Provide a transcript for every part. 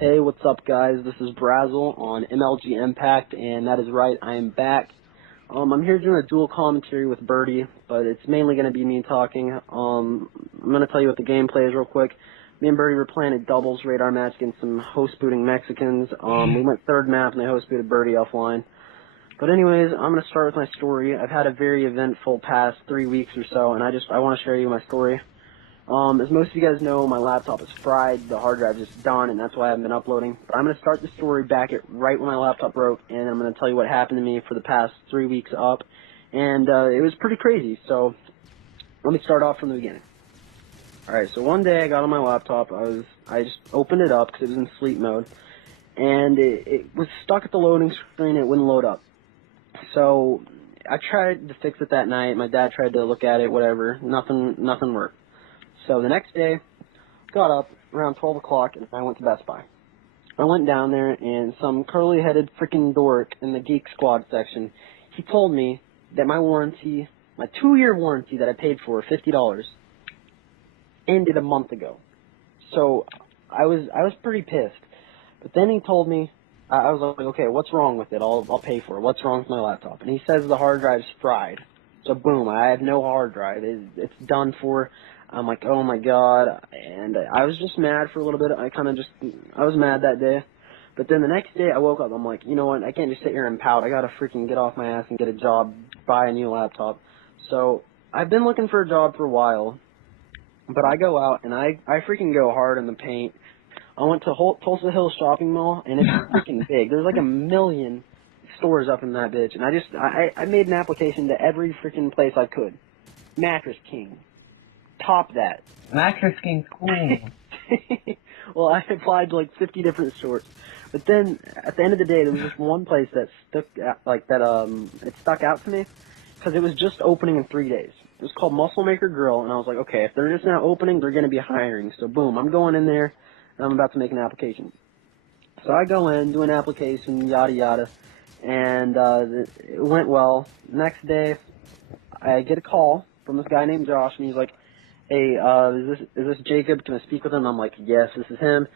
Hey, what's up, guys? This is Brazel on MLG Impact, and that is right, I am back. I'm here doing a dual commentary with Birdie, but it's mainly going to be me talking. I'm going to tell you what the gameplay is real quick. Me and Birdie were playing a doubles radar match against some host-booting Mexicans. We went third map, and they host-booted Birdie offline. But anyways, I'm going to start with my story. I've had a very eventful past 3 weeks or so, and I want to share you my story. As most of you guys know, my laptop is fried, the hard drive is just done, and that's why I haven't been uploading. But I'm going to start the story back at right when my laptop broke, and I'm going to tell you what happened to me for the past 3 weeks up. And it was pretty crazy, so let me start off from the beginning. Alright, so one day I got on my laptop, I just opened it up because it was in sleep mode, and it was stuck at the loading screen, it wouldn't load up. So I tried to fix it that night, my dad tried to look at it, whatever, nothing worked. So the next day, got up around 12 o'clock and I went to Best Buy. I went down there and some curly-headed freaking dork in the Geek Squad section, he told me that my warranty, my 2-year warranty that I paid for, $50, ended a month ago. So I was pretty pissed. But then he told me, I was like, okay, what's wrong with it? I'll pay for it. What's wrong with my laptop? And he says the hard drive's fried. So boom, I have no hard drive. It's done for. I'm like, oh my god, and I was just mad for a little bit. I was mad that day. But then the next day I woke up, I'm like, you know what, I can't just sit here and pout. I gotta freaking get off my ass and get a job, buy a new laptop. So I've been looking for a job for a while, but I go out and I freaking go hard in the paint. I went to Tulsa Hill Shopping Mall, and it's freaking big. There's like a million stores up in that bitch, and I made an application to every freaking place I could. Mattress King. Top that. Mattress King's cool. Well, I applied to like 50 different stores, but then at the end of the day, there was just one place that it stuck out to me because it was just opening in 3 days. It was called Muscle Maker Grill, and I was like, okay, if they're just now opening, they're going to be hiring. So boom, I'm going in there, and I'm about to make an application. So I go in, do an application, yada yada, and it went well. Next day, I get a call from this guy named Josh, and he's like, hey, is this Jacob? Can I speak with him? I'm like, yes, this is him.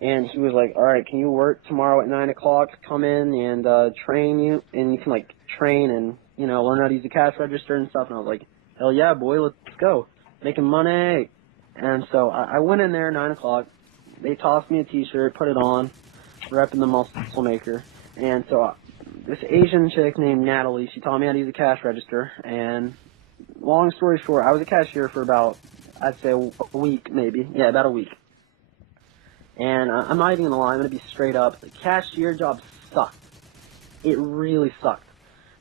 And he was like, all right, can you work tomorrow at 9 o'clock? Come in and train you, and you can, like, train and, you know, learn how to use the cash register and stuff. And I was like, hell yeah, boy, let's go. Making money. And so I went in there at 9 o'clock. They tossed me a T-shirt, put it on, repping the Muscle Maker. And so this Asian chick named Natalie, she taught me how to use the cash register. And long story short, I was a cashier for about, I'd say a week, maybe. Yeah, about a week. And I'm not even gonna lie, I'm gonna be straight up. The cashier job sucked. It really sucked.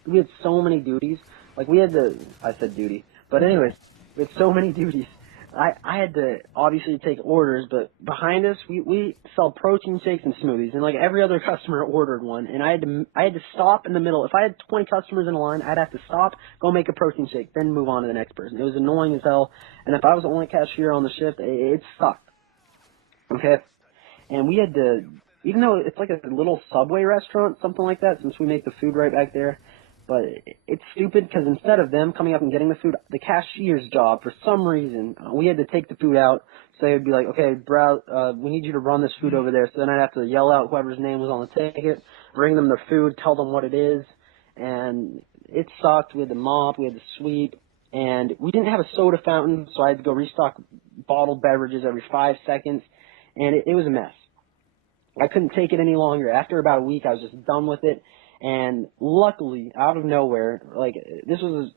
We had so many duties. Like, I said duty. But anyways, we had so many duties. I had to obviously take orders, but behind us, we sell protein shakes and smoothies, and like every other customer ordered one, and I had to stop in the middle. If I had 20 customers in a line, I'd have to stop, go make a protein shake, then move on to the next person. It was annoying as hell, and if I was the only cashier on the shift, it sucked. Okay? And we had to, even though it's like a little Subway restaurant, something like that, since we make the food right back there, but it's stupid because instead of them coming up and getting the food, the cashier's job, for some reason, we had to take the food out. So they would be like, okay, we need you to run this food over there. So then I'd have to yell out whoever's name was on the ticket, bring them the food, tell them what it is. And it sucked. We had to mop, we had to sweep. And we didn't have a soda fountain, so I had to go restock bottled beverages every 5 seconds. And it was a mess. I couldn't take it any longer. After about a week, I was just done with it. And luckily, out of nowhere, like, this was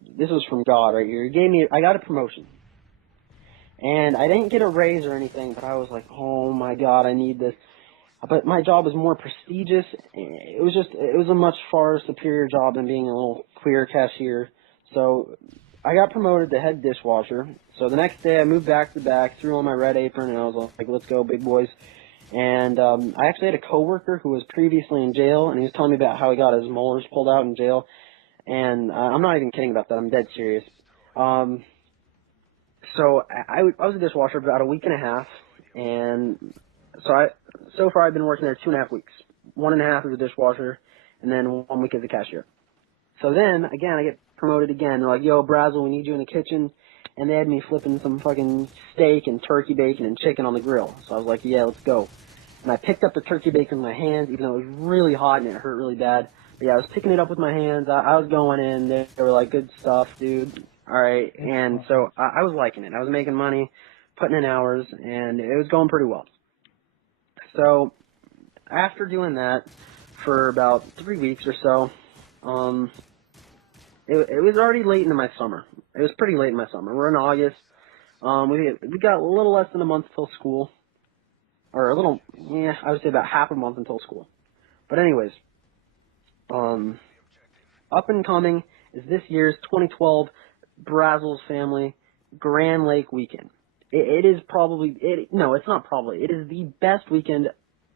from God right here. I got a promotion. And I didn't get a raise or anything, but I was like, oh my God, I need this. But my job was more prestigious. It was a much far superior job than being a little queer cashier. So I got promoted to head dishwasher. So the next day I moved back to the back, threw on my red apron, and I was like, let's go, big boys. And I actually had a coworker who was previously in jail, and he was telling me about how he got his molars pulled out in jail. And I'm not even kidding about that. I'm dead serious. So I was a dishwasher for about a week and a half, and so far I've been working there 2.5 weeks. 1.5 as a dishwasher, and then 1 week as a cashier. So then, again, I get promoted again. They're like, yo, Brazel, we need you in the kitchen. And they had me flipping some fucking steak and turkey bacon and chicken on the grill. So I was like, yeah, let's go. and I picked up the turkey bacon with my hands, even though it was really hot and it hurt really bad. But yeah, I was picking it up with my hands. I was going in. They were like, good stuff, dude. All right. And so I was liking it. I was making money, putting in hours, and it was going pretty well. So after doing that for about 3 weeks or so, it was already late into my summer. It was pretty late in my summer. We're in August. We got a little less than a month till school. Or a little, yeah, I would say about half a month until school. But anyways, up and coming is this year's 2012 Brazzles Family Grand Lake Weekend. It is probably, no, it's not probably. It is the best weekend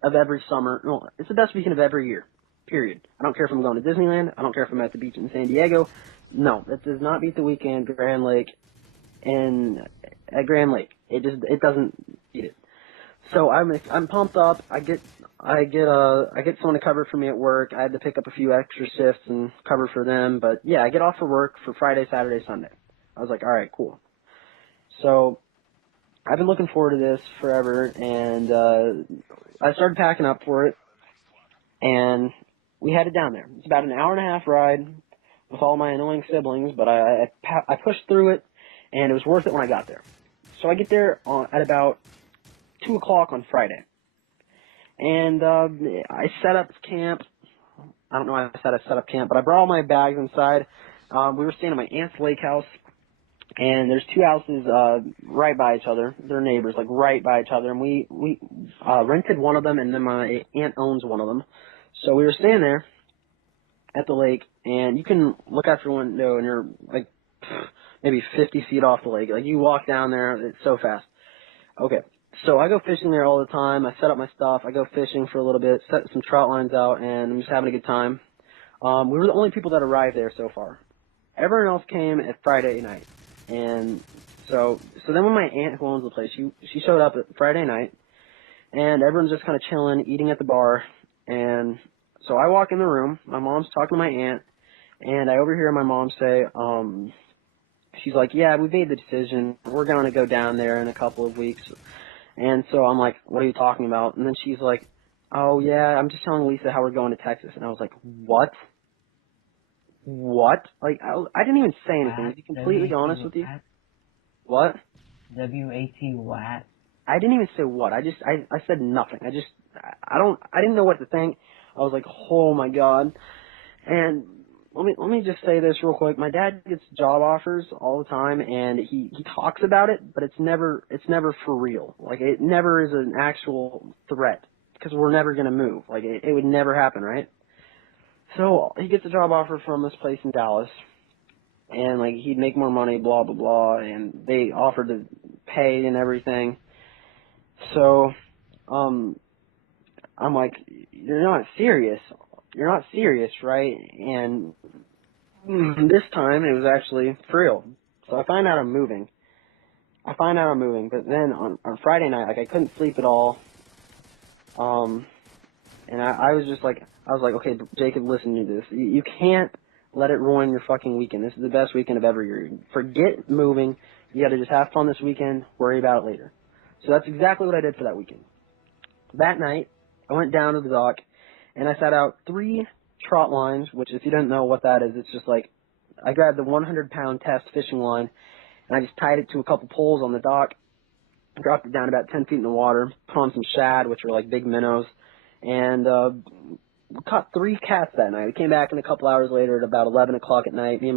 of every summer. No, it's the best weekend of every year, period. I don't care if I'm going to Disneyland. I don't care if I'm at the beach in San Diego. No, that does not beat the weekend Grand Lake at Grand Lake. It doesn't beat it. So I'm pumped up. I get someone to cover for me at work. I had to pick up a few extra shifts and cover for them, but yeah, I get off for work for Friday, Saturday, Sunday. I was like, all right, cool. So I've been looking forward to this forever, and I started packing up for it, and we headed down there. It's about an hour and a half ride with all my annoying siblings, but I pushed through it, and it was worth it when I got there. So I get there at about 2 o'clock on Friday. And I set up camp. I don't know why I said I set up camp, but I brought all my bags inside. We were staying at my aunt's lake house, and there's two houses right by each other. They're neighbors, like right by each other. And we rented one of them, and then my aunt owns one of them. So we were staying there at the lake, and you can look out your window, and you're like maybe 50 feet off the lake. Like you walk down there, it's so fast. Okay. So I go fishing there all the time. I set up my stuff. I go fishing for a little bit, set some trout lines out, and I'm just having a good time. We were the only people that arrived there so far. Everyone else came at Friday night. And so then when my aunt who owns the place, she showed up at Friday night, and everyone's just kind of chilling, eating at the bar. And so I walk in the room. My mom's talking to my aunt, and I overhear my mom say, she's like, yeah, we made the decision. We're going to go down there in a couple of weeks. And so I'm like, what are you talking about? And then she's like, oh, yeah, I'm just telling Lisa how we're going to Texas. And I was like, what? What? Like, I didn't even say anything. To be completely honest with you. What? W-A-T what? I didn't even say what. I said nothing. I didn't know what to think. I was like, oh my God. And let me just say this real quick. My dad gets job offers all the time, and he talks about it, but it's never for real. Like, it never is an actual threat, because we're never going to move. Like, it would never happen, right? So he gets a job offer from this place in Dallas, and like he'd make more money, blah blah blah, and they offered to pay and everything. So I'm like, you're not serious, right? And this time it was actually for real. So I find out I'm moving, but then on Friday night, like, I couldn't sleep at all. And I was like, okay, Jacob, listen to this. You can't let it ruin your fucking weekend. This is the best weekend of every year. Forget moving. You gotta just have fun this weekend, worry about it later. So that's exactly what I did for that weekend. That night, I went down to the dock, and I set out 3 trot lines, which, if you don't know what that is, it's just like, I grabbed the 100-pound test fishing line, and I just tied it to a couple poles on the dock, dropped it down about 10 feet in the water, put on some shad, which are like big minnows, and we caught 3 cats that night. We came back in a couple hours later at about 11 o'clock at night. Me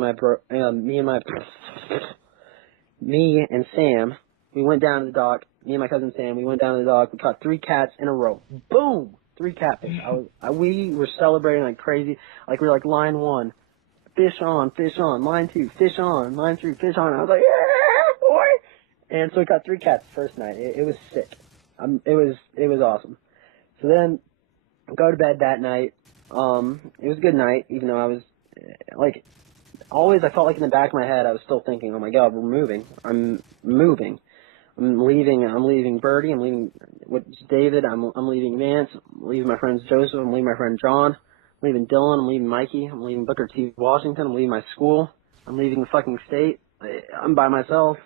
and Sam, we went down to the dock. Me and my cousin Sam, we went down to the dock. We caught 3 cats in a row. Boom! 3 catfish. We were celebrating like crazy. Like, we were like, line 1, fish on. Line 2, fish on. Line 3, fish on. I was like, yeah, boy! And so we caught 3 cats the first night. It was sick. It was awesome. So then, go to bed that night. It was a good night, even though I was, like, always I felt like in the back of my head I was still thinking, oh my God, we're moving. I'm moving. I'm leaving Birdie. I'm leaving with David. I'm leaving Vance. I'm leaving my friends Joseph. I'm leaving my friend John. I'm leaving Dylan. I'm leaving Mikey. I'm leaving Booker T. Washington. I'm leaving my school. I'm leaving the fucking state. I'm by myself.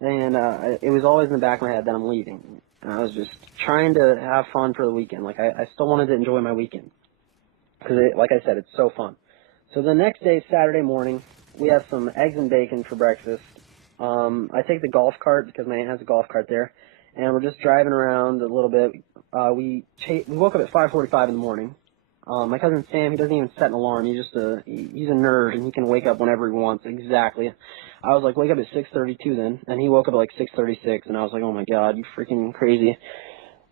And it was always in the back of my head that I'm leaving. And I was just trying to have fun for the weekend. Like, I still wanted to enjoy my weekend. Because, like I said, it's so fun. So the next day, Saturday morning, we have some eggs and bacon for breakfast. I take the golf cart because my aunt has a golf cart there. And we're just driving around a little bit. We woke up at 5:45 in the morning. My cousin Sam, he doesn't even set an alarm. He's a nerd, and he can wake up whenever he wants. Exactly. I was like, wake up at 6:32 then, and he woke up at like 6:36, and I was like, oh my god, you freaking crazy.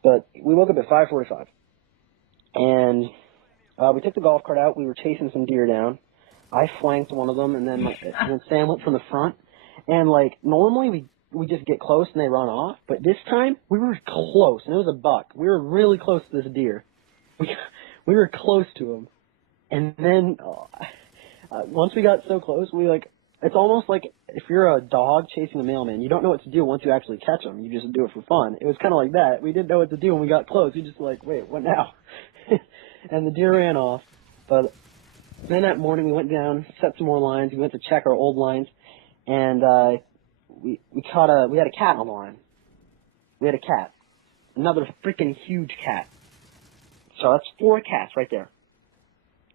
But we woke up at 5:45, and we took the golf cart out. We were chasing some deer down. I flanked one of them, and then Sam went from the front. And like normally we just get close and they run off, but this time we were close, and it was a buck. We were really close to this deer. We were close to him, and then once we got so close, it's almost like if you're a dog chasing a mailman, you don't know what to do once you actually catch him. You just do it for fun. It was kind of like that. We didn't know what to do when we got close. We just like, wait, what now? And the deer ran off. But then that morning we went down, set some more lines. We went to check our old lines, and we had a cat on the line. We had a cat, another freaking huge cat. So that's 4 cats right there.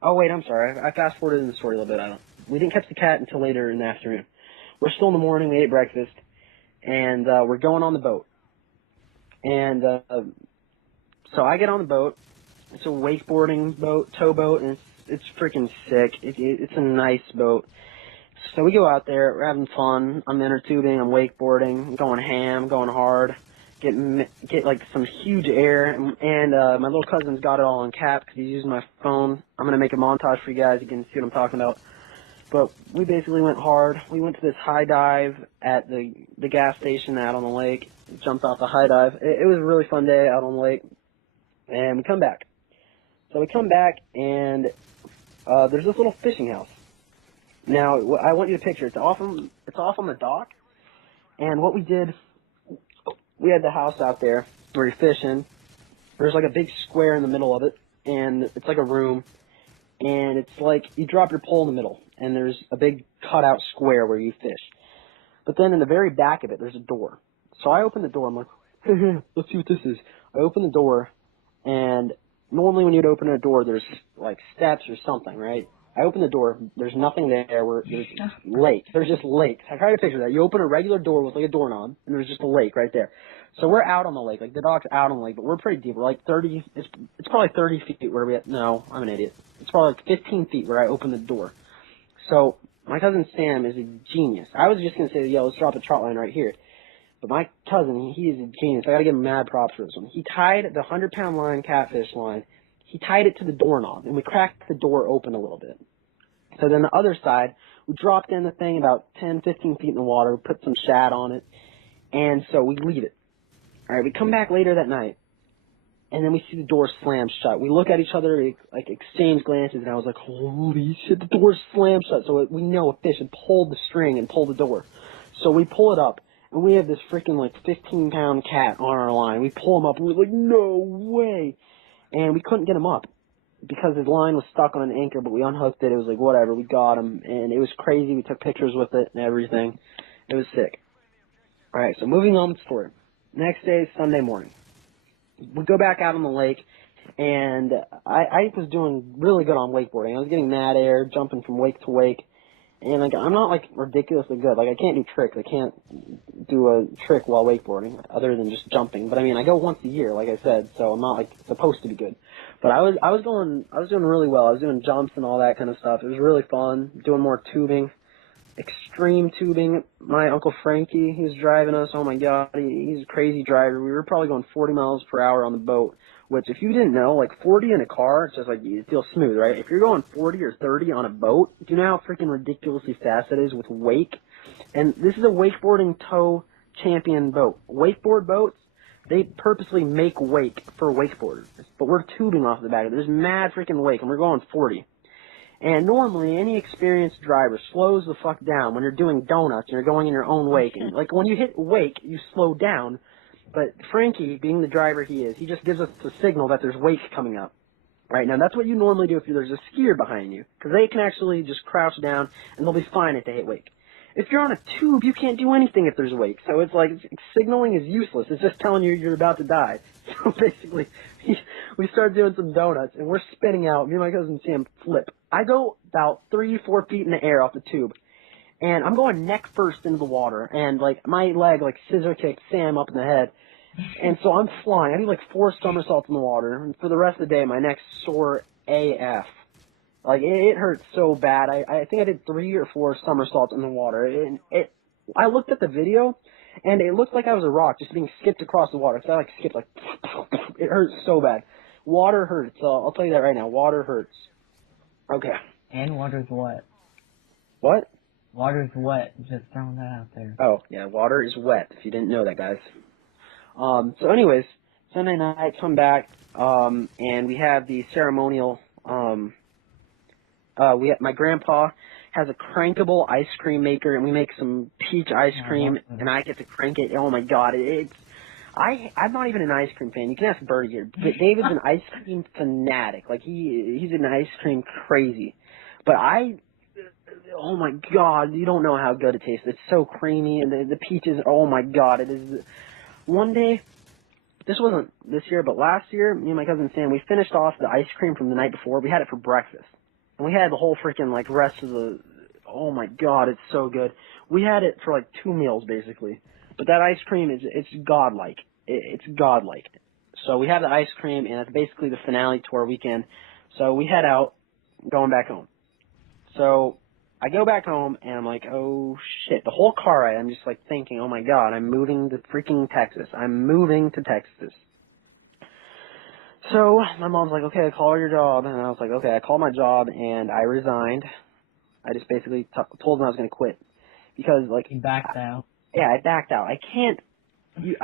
Oh wait, I'm sorry. I fast forwarded in the story a little bit. We didn't catch the cat until later in the afternoon. We're still in the morning. We ate breakfast, and we're going on the boat. And so I get on the boat. It's a wakeboarding boat, towboat, and it's freaking sick. It's a nice boat. So we go out there. We're having fun. I'm inner tubing. I'm wakeboarding. I'm going ham, going hard. Get like some huge air, and my little cousin's got it all on cap because he's using my phone. I'm gonna make a montage for you guys. You can see what I'm talking about. But we basically went hard. We went to this high dive at the gas station out on the lake. Jumped off the high dive. It was a really fun day out on the lake, and we come back. So we come back, and there's this little fishing house. Now I want you to picture it's off on the dock, and what we did. We had the house out there where you're fishing. There's like a big square in the middle of it, and it's like a room. And it's like you drop your pole in the middle, and there's a big cutout square where you fish. But then in the very back of it, there's a door. So I open the door. I'm like, hey, let's see what this is. I open the door, and normally when you'd open a door, there's like steps or something, right? I open the door. There's nothing there. There's lake. There's just lake. I try to picture that. You open a regular door with like a doorknob, and there's just a lake right there. So we're out on the lake. Like the dock's out on the lake, but we're pretty deep. We're like 30. It's probably 30 feet where we. No, I'm an idiot. It's probably like 15 feet where I open the door. So my cousin Sam is a genius. I was just gonna say, yo, let's drop a trot line right here. But my cousin, he is a genius. I gotta give him mad props for this one. He tied the 100-pound line, catfish line. He tied it to the doorknob, and we cracked the door open a little bit. So then the other side, we dropped in the thing about 10, 15 feet in the water, put some shad on it, and so we leave it. All right, we come back later that night, and then we see the door slam shut. We look at each other, like exchange glances, and I was like, holy shit, the door slammed shut. So we know a fish had pulled the string and pulled the door. So we pull it up, and we have this freaking like 15-pound cat on our line. We pull him up, and we're like, no way. And we couldn't get him up because his line was stuck on an anchor, but we unhooked it. It was like, whatever, we got him, and it was crazy. We took pictures with it and everything. It was sick. All right, so moving on with the story. Next day is Sunday morning. We go back out on the lake, and I was doing really good on wakeboarding. I was getting mad air, jumping from wake to wake, and like I'm not like ridiculously good. Like I can't do tricks. I can't do a trick while wakeboarding other than just jumping. But I mean, I go once a year, like I said, so I'm not like supposed to be good. But I was doing really well. I was doing jumps and all that kind of stuff. It was really fun. Doing more tubing, extreme tubing. My Uncle Frankie, he was driving us. Oh my God, he's a crazy driver. We were probably going 40 miles per hour on the boat. Which, if you didn't know, like 40 in a car, it's just like it feels smooth, right? If you're going 40 or 30 on a boat, do you know how freaking ridiculously fast it is with wake? And this is a wakeboarding tow champion boat. Wakeboard boats, they purposely make wake for wakeboarders. But we're tubing off the back of it. There's mad freaking wake, and we're going 40. And normally, any experienced driver slows the fuck down when you're doing donuts and you're going in your own wake. And like when you hit wake, you slow down. But Frankie, being the driver he is, he just gives us a signal that there's wake coming up. Right now, that's what you normally do if there's a skier behind you, because they can actually just crouch down and they'll be fine if they hit wake. if you're on a tube, you can't do anything if there's a wake. So it's like signaling is useless. It's just telling you you're about to die. So basically, we start doing some donuts, and we're spinning out. Me and my cousin Sam flip. I go about 3-4 feet in the air off the tube, and I'm going neck first into the water, and like my leg like scissor kicked Sam up in the head. And so I'm flying. I do like 4 somersaults in the water, and for the rest of the day, my neck's sore AF. Like, it hurt so bad. I think I did 3 or 4 somersaults in the water. I looked at the video, and it looked like I was a rock just being skipped across the water. So I, like, skipped, like, it hurt so bad. Water hurts. I'll tell you that right now. Water hurts. Okay. And water's wet. What? Water's wet. Just throwing that out there. Oh, yeah, water is wet, if you didn't know that, guys. So anyways, Sunday night, come back, and we have the ceremonial, my grandpa has a crankable ice cream maker, and we make some peach ice cream, and I get to crank it. Oh my god, I'm not even an ice cream fan. You can ask Birdie here, but David's an ice cream fanatic. Like, he's an ice cream crazy. But oh my god, you don't know how good it tastes. It's so creamy, and the peaches, oh my god, it is. One day, this wasn't this year, but last year, me and my cousin Sam, we finished off the ice cream from the night before. We had it for breakfast. And we had the whole freaking, like, rest of oh my god, it's so good. We had it for, like, 2 meals, basically. But that ice cream, it's godlike. It's godlike. So we have the ice cream, and it's basically the finale to our weekend. So we head out, going back home. So I go back home, and I'm like, oh, shit. The whole car ride, I'm just, like, thinking, oh, my God, I'm moving to freaking Texas. I'm moving to Texas. So my mom's like, okay, call your job. And I was like, okay. I called my job, and I resigned. I just basically told them I was going to quit. Because, like... You backed out. Yeah, I backed out. I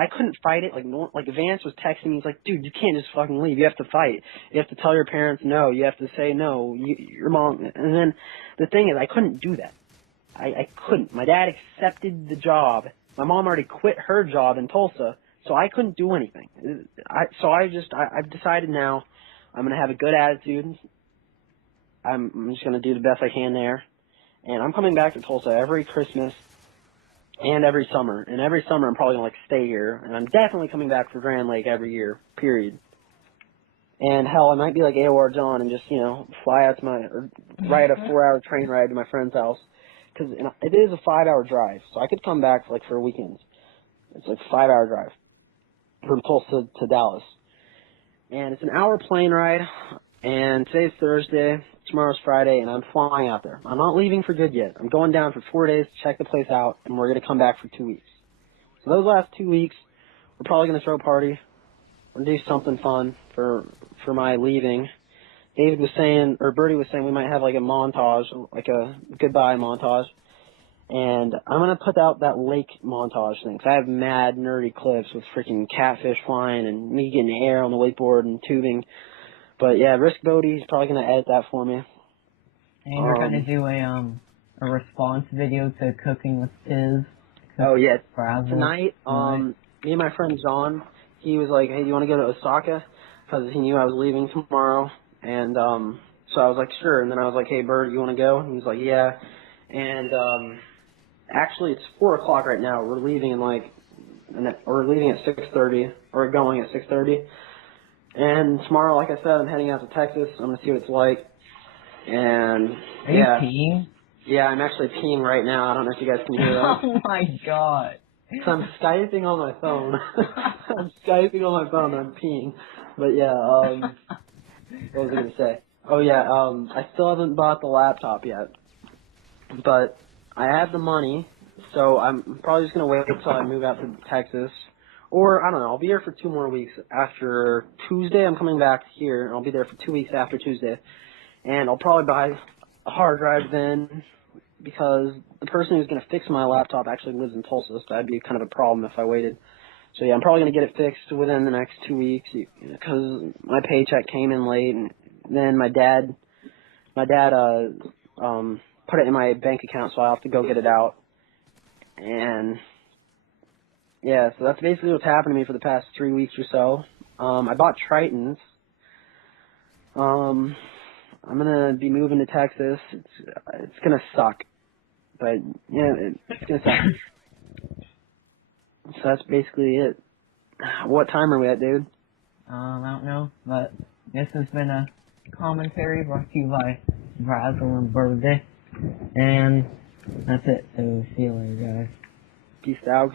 couldn't fight it. Like Vance was texting me. He's like, dude, you can't just fucking leave. You have to fight. You have to tell your parents no. You have to say no. Your mom. And then the thing is, I couldn't do that. I couldn't. My dad accepted the job. My mom already quit her job in Tulsa, so I couldn't do anything. I've decided now I'm going to have a good attitude. I'm just going to do the best I can there. And I'm coming back to Tulsa every Christmas and every summer. And every summer I'm probably going to, like, stay here. And I'm definitely coming back for Grand Lake every year, period. And hell, I might be like AOR John and just, fly out to or ride a 4-hour train ride to my friend's house. Because it is a 5-hour drive. So I could come back for weekends. It's like a 5-hour drive from Tulsa to Dallas. And it's an hour plane ride. And today's Thursday, tomorrow's Friday, and I'm flying out there. I'm not leaving for good yet. I'm going down for 4 days to check the place out, and we're going to come back for 2 weeks. So those last 2 weeks, we're probably going to throw a party. We're going to do something fun for my leaving. David was saying, or Birdie was saying, we might have like a montage, like a goodbye montage. And I'm going to put out that lake montage thing, 'cause I have mad nerdy clips with freaking catfish flying and me getting air on the wakeboard and tubing. But yeah, Risk Bodie's probably going to edit that for me. And we're going to do a response video to Cooking with Tiz. Oh yeah, tonight, me and my friend John, he was like, hey, do you want to go to Osaka? Because he knew I was leaving tomorrow. And so I was like, sure. And then I was like, hey, Bird, you want to go? And he was like, yeah. And actually, it's 4 o'clock right now. We're leaving we're leaving at 6:30, or going at 6:30. And tomorrow, like I said, I'm heading out to Texas. I'm going to see what it's like. And, Are you peeing? Yeah, I'm actually peeing right now. I don't know if you guys can hear that. Oh, my God. So I'm Skyping on my phone. I'm Skyping on my phone and I'm peeing. But, yeah, what was I going to say? Oh, yeah, I still haven't bought the laptop yet. But I have the money, so I'm probably just going to wait until I move out to Texas. Or, I don't know, I'll be here for 2 more weeks. After Tuesday, I'm coming back here, and I'll be there for 2 weeks after Tuesday. And I'll probably buy a hard drive then, because the person who's going to fix my laptop actually lives in Tulsa, so that'd be kind of a problem if I waited. So, yeah, I'm probably going to get it fixed within the next 2 weeks, because my paycheck came in late, and then my dad put it in my bank account, so I'll have to go get it out. And yeah, so that's basically what's happened to me for the past 3 weeks or so. I bought Tritons. I'm gonna be moving to Texas. It's gonna suck. But yeah, it's gonna suck. So that's basically it. What time are we at, dude? I don't know, but this has been a commentary brought to you by Brazzle and Birthday. And that's it, so see you later, guys. Peace out.